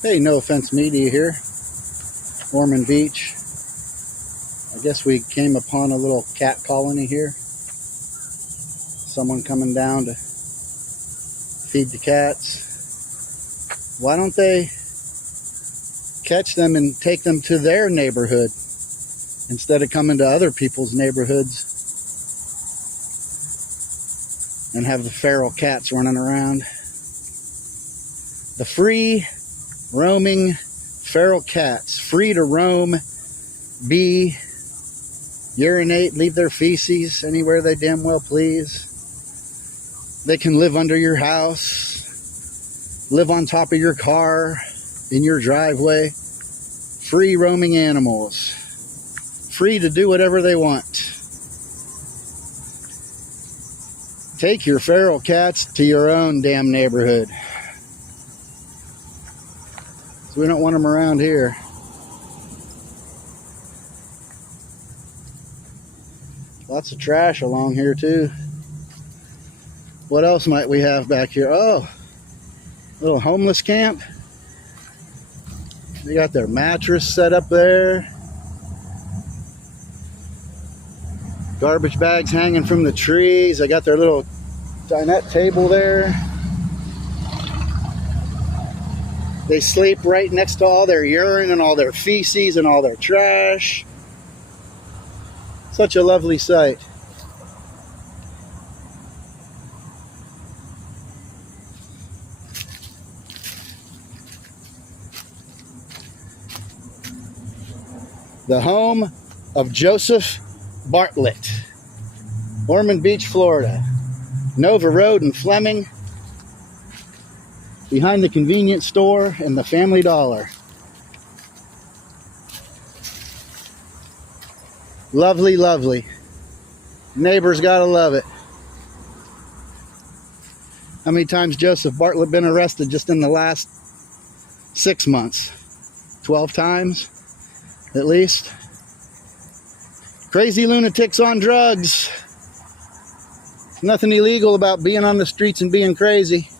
Hey, no offense media here, Ormond Beach. I guess we came upon a little cat colony here. Someone coming down to feed the cats. Why don't they catch them and take them to their neighborhood instead of coming to other people's neighborhoods and have the feral cats running around? The free roaming feral cats, free to roam, be, urinate, leave their feces anywhere they damn well please. They can live under your house, live on top of your car, in your driveway. Free roaming animals, free to do whatever they want. Take your feral cats to your own damn neighborhood. We don't want them around here. Lots of trash along here too. What else might we have back here? Oh, little homeless camp. They got their mattress set up there. Garbage bags hanging from the trees. They got their little dinette table there. They sleep right next to all their urine and all their feces and all their trash. Such a lovely sight. The home of Joseph Bartlett, Ormond Beach, Florida. Nova Road in Fleming, behind the convenience store and the Family Dollar. Lovely, lovely. Neighbors gotta love it. How many times Joseph Bartlett been arrested just in the last 6 months? 12 times, at least. Crazy lunatics on drugs. Nothing illegal about being on the streets and being crazy,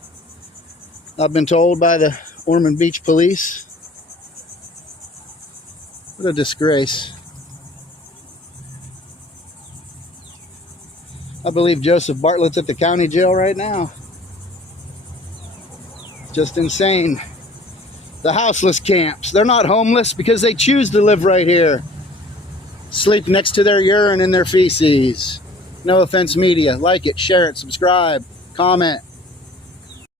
I've been told by the Ormond Beach police. What a disgrace. I believe Joseph Bartlett's at the county jail right now. Just insane. The houseless camps, they're not homeless because they choose to live right here. Sleep next to their urine and their feces. No Offense Media. Like it, share it, subscribe, comment.